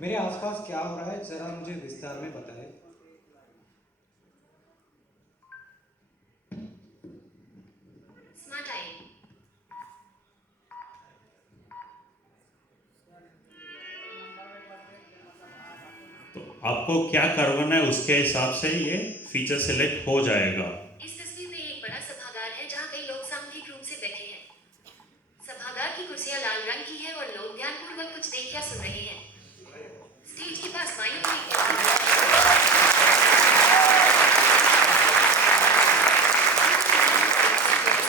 मेरे आसपास क्या हो रहा है जरा मुझे विस्तार में बताएं। Smart I. तो आपको क्या करवाना है उसके हिसाब से ये फीचर सिलेक्ट हो जाएगा। इस तस्वीर में एक बड़ा सभागार है जहाँ कई लोग सामूहिक रूप से बैठे हैं। सभागार की कुर्सियां लाल रंग की हैं और लोग ध्यानपूर्वक कुछ देख या सुन रहे हैं। स्टेज के पास माइक में एक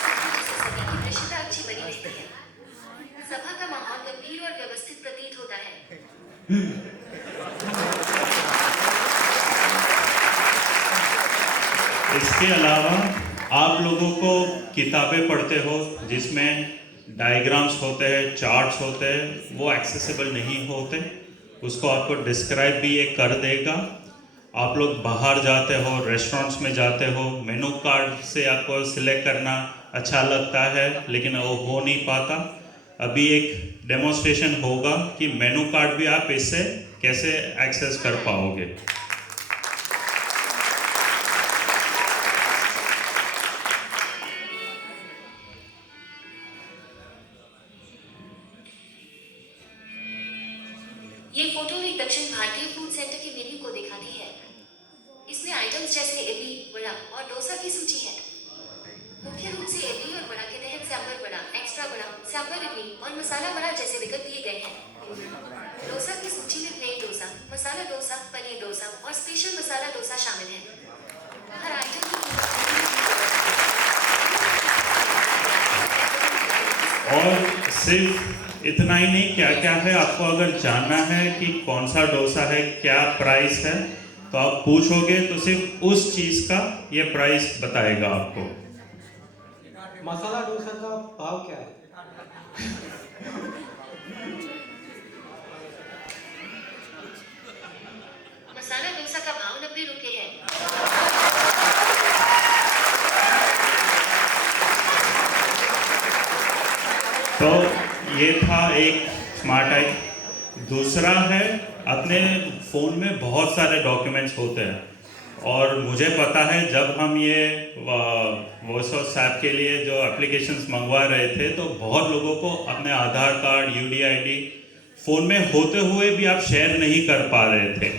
सभी की दृश्यता अच्छी बनी रहती है। सभा का माहौल गंभीर और व्यवस्थित प्रतीत होता है। इसके अलावा आप लोगों को किताबें पढ़ते हो जिसमें डायग्राम्स होते हैं, चार्ट्स होते हैं, वो एक्सेसिबल नहीं होते, उसको आपको डिस्क्राइब भी ये कर देगा। आप लोग बाहर जाते हो, रेस्टोरेंट्स में जाते हो, मेनू कार्ड से आपको सिलेक्ट करना अच्छा लगता है लेकिन वो हो नहीं पाता। अभी एक डेमोन्स्ट्रेशन होगा कि मेनू कार्ड भी आप इससे कैसे एक्सेस कर पाओगे। ये फोटो एक दक्षिण भारतीय फूड सेंटर के मेन्यू को दिखाती है। इसमें आइटम्स जैसे इडली, वड़ा और डोसा की सूची है। मुख्य रूप से इडली और वड़ा के तहत सांभर वड़ा, एक्स्ट्रा वड़ा, सांभर इडली और मसाला वड़ा जैसे विकल्प दिए गए हैं। डोसा की सूची में प्लेन डोसा, मसाला डोसा, पनीर डोसा और स्पेशल मसाला डोसा शामिल है। हर आइटम और सिर्फ इतना ही नहीं, क्या क्या है आपको अगर जानना है कि कौन सा डोसा है, क्या प्राइस है, तो आप पूछोगे तो सिर्फ उस चीज़ का ये प्राइस बताएगा आपको। मसाला डोसा का भाव क्या है? मसाला डोसा का भाव 90 रुपये है। तो ये था एक स्मार्ट आई। दूसरा है, अपने फ़ोन में बहुत सारे डॉक्यूमेंट्स होते हैं और मुझे पता है जब हम ये वॉइस ऑफ ऐप के लिए जो एप्लीकेशंस मंगवा रहे थे तो बहुत लोगों को अपने आधार कार्ड, यूडीआईडी फ़ोन में होते हुए भी आप शेयर नहीं कर पा रहे थे,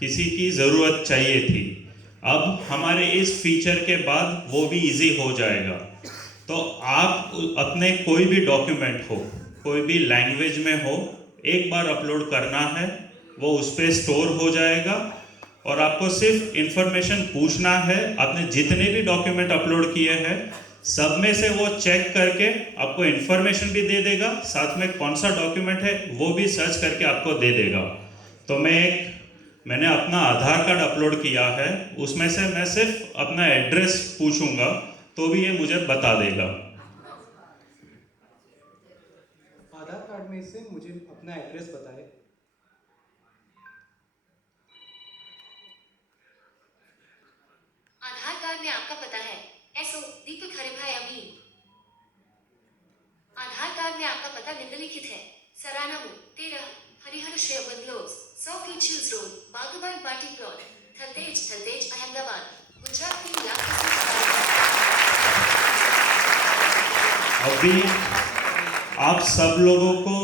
किसी की ज़रूरत चाहिए थी। अब हमारे इस फीचर के बाद वो भी इजी हो जाएगा। तो आप अपने कोई भी डॉक्यूमेंट हो, कोई भी लैंग्वेज में हो, एक बार अपलोड करना है, वो उस पर स्टोर हो जाएगा और आपको सिर्फ इंफॉर्मेशन पूछना है। आपने जितने भी डॉक्यूमेंट अपलोड किए हैं सब में से वो चेक करके आपको इंफॉर्मेशन भी दे देगा, साथ में कौन सा डॉक्यूमेंट है वो भी सर्च करके आपको दे देगा। तो मैंने अपना आधार कार्ड अपलोड किया है, उसमें से मैं सिर्फ अपना एड्रेस पूछूंगा तो भी ये मुझे बता देगा। आधार कार्ड में से मुझे अपना एड्रेस बताएं। आधार कार्ड में आपका पता है एसओ दीपक हरिभाई अमीन। आधार कार्ड में आपका पता निम्नलिखित है। सरानामू 13 हरिहर श्रेय बंगलोज 100 फीट शिल्स रोड, बागबान पार्टी प्लॉट, थलतेज अहमदाबाद, गुजरात 3 लाख। अभी आप सब लोगों को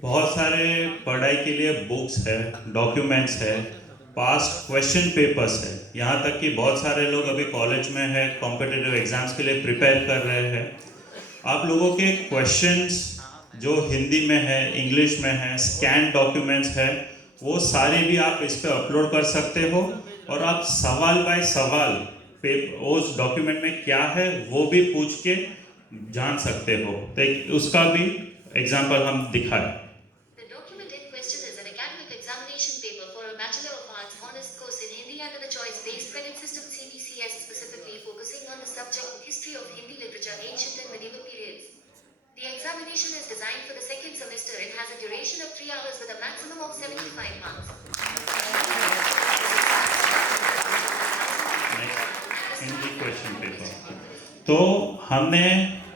बहुत सारे पढ़ाई के लिए बुक्स है, डॉक्यूमेंट्स है, पास्ट क्वेश्चन पेपर्स है, यहाँ तक कि बहुत सारे लोग अभी कॉलेज में है, कॉम्पिटिटिव एग्जाम्स के लिए प्रिपेयर कर रहे हैं। आप लोगों के क्वेश्चंस जो हिंदी में है, इंग्लिश में है, स्कैन डॉक्यूमेंट्स है, वो सारे भी आप इस पर अपलोड कर सकते हो और आप सवाल बाय सवाल उस डॉक्यूमेंट में क्या है वो भी पूछ के जान सकते हो। तो उसका भी एग्जाम्पल हम दिखाए। The document in question is an academic examination paper for a Bachelor of Arts honors course in Hindi under the choice-based credit system CBCS, specifically focusing on the subject History of Hindi Literature, Ancient and Medieval Periods. The examination is designed for the second semester and has a duration of 3 hours with a maximum of 75 marks. Hindi question paper, तो हमने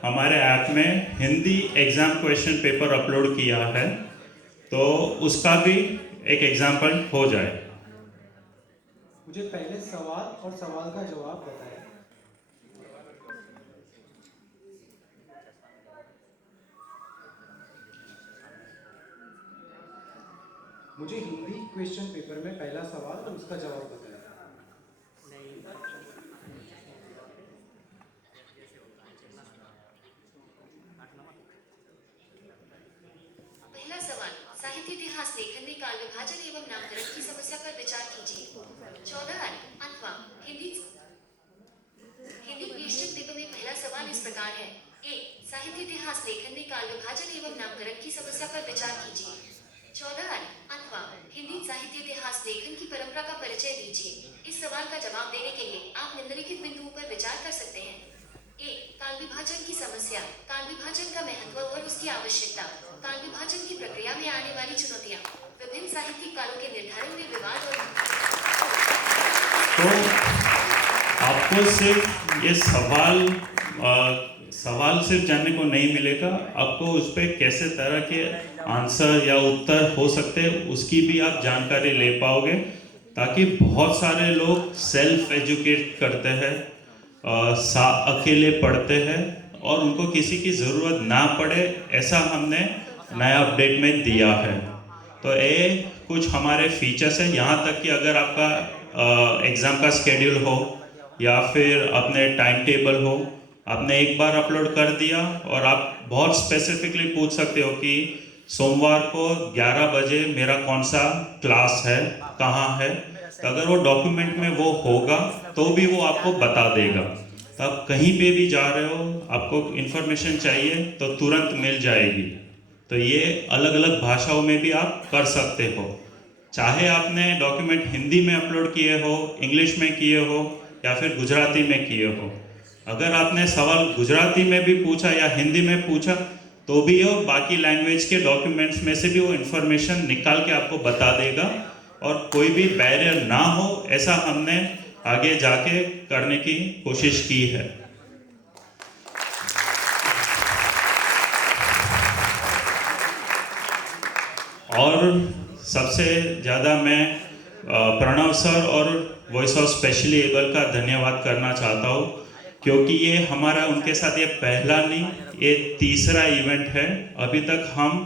हमारे app में Hindi exam question paper upload किया है, तो उसका भी एक एग्जाम्पल हो जाए। मुझे पहले सवाल और सवाल का जवाब बताएं। मुझे हिंदी क्वेश्चन पेपर में पहला सवाल और उसका जवाब बताएं। पहला सवाल, साहित्य इतिहास लेखन में काल विभाजन एवं नामकरण की समस्या पर विचार कीजिए। 14 अथवा हिंदी क्वेश्चन पेपर में पहला सवाल इस प्रकार है। एक, साहित्य इतिहास लेखन में काल विभाजन एवं नामकरण की समस्या पर विचार कीजिए। 14 अथवा हिंदी साहित्य इतिहास लेखन की परंपरा का परिचय दीजिए। इस सवाल का जवाब देने के लिए आप निम्नलिखित बिंदुओं पर विचार कर सकते हैं। एक, काल विभाजन की समस्या, काल विभाजन का महत्व और उसकी आवश्यकता, काल विभाजन की प्रक्रिया में आने वाली चुनौतियां, विभिन्न साहित्यिक कालों के निर्धारण में विवाद और तो आपको सिर्फ ये सवाल सिर्फ जानने को नहीं मिलेगा, आपको उस पर कैसे तरह के आंसर या उत्तर हो सकते हैं उसकी भी आप जानकारी ले पाओगे, ताकि बहुत सारे लोग सेल्फ एजुकेट करते हैं, अकेले पढ़ते हैं और उनको किसी की ज़रूरत ना पड़े, ऐसा हमने नया अपडेट में दिया है। तो ये कुछ हमारे फीचर्स हैं। यहाँ तक कि अगर आपका एग्ज़ाम का स्केड्यूल हो या फिर अपने टाइम टेबल हो, आपने एक बार अपलोड कर दिया और आप बहुत स्पेसिफिकली पूछ सकते हो कि सोमवार को 11 बजे मेरा कौन सा क्लास है, कहाँ है। तो अगर वो डॉक्यूमेंट में वो होगा तो भी वो आपको बता देगा। तो आप कहीं पे भी जा रहे हो, आपको इन्फॉर्मेशन चाहिए तो तुरंत मिल जाएगी। तो ये अलग अलग भाषाओं में भी आप कर सकते हो, चाहे आपने डॉक्यूमेंट हिंदी में अपलोड किए हो, इंग्लिश में किए हो या फिर गुजराती में किए हो। अगर आपने सवाल गुजराती में भी पूछा या हिंदी में पूछा तो भी वो बाकी लैंग्वेज के डॉक्यूमेंट्स में से भी वो इन्फॉर्मेशन निकाल के आपको बता देगा, और कोई भी बैरियर ना हो ऐसा हमने आगे जाके करने की कोशिश की है। और सबसे ज़्यादा मैं प्रणव सर और वॉइस ऑफ स्पेशली एबल का धन्यवाद करना चाहता हूँ, क्योंकि ये हमारा उनके साथ ये पहला नहीं, ये तीसरा इवेंट है। अभी तक हम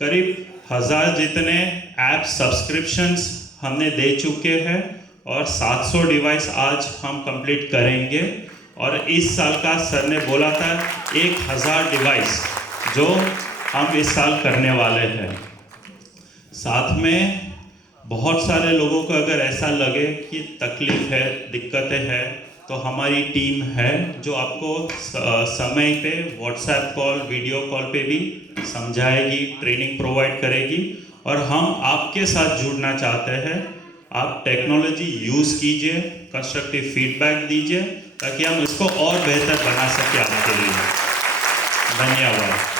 करीब 1000 जितने ऐप सब्सक्रिप्शंस हमने दे चुके हैं और 700 डिवाइस आज हम कंप्लीट करेंगे। और इस साल का सर ने बोला था 1000 डिवाइस जो हम इस साल करने वाले हैं। साथ में बहुत सारे लोगों को अगर ऐसा लगे कि तकलीफ है, दिक्कतें हैं, तो हमारी टीम है जो आपको समय पे व्हाट्सएप कॉल, वीडियो कॉल पे भी समझाएगी, ट्रेनिंग प्रोवाइड करेगी। और हम आपके साथ जुड़ना चाहते हैं। आप टेक्नोलॉजी यूज़ कीजिए, कंस्ट्रक्टिव फीडबैक दीजिए, ताकि हम इसको और बेहतर बना सकें आपके लिए। धन्यवाद।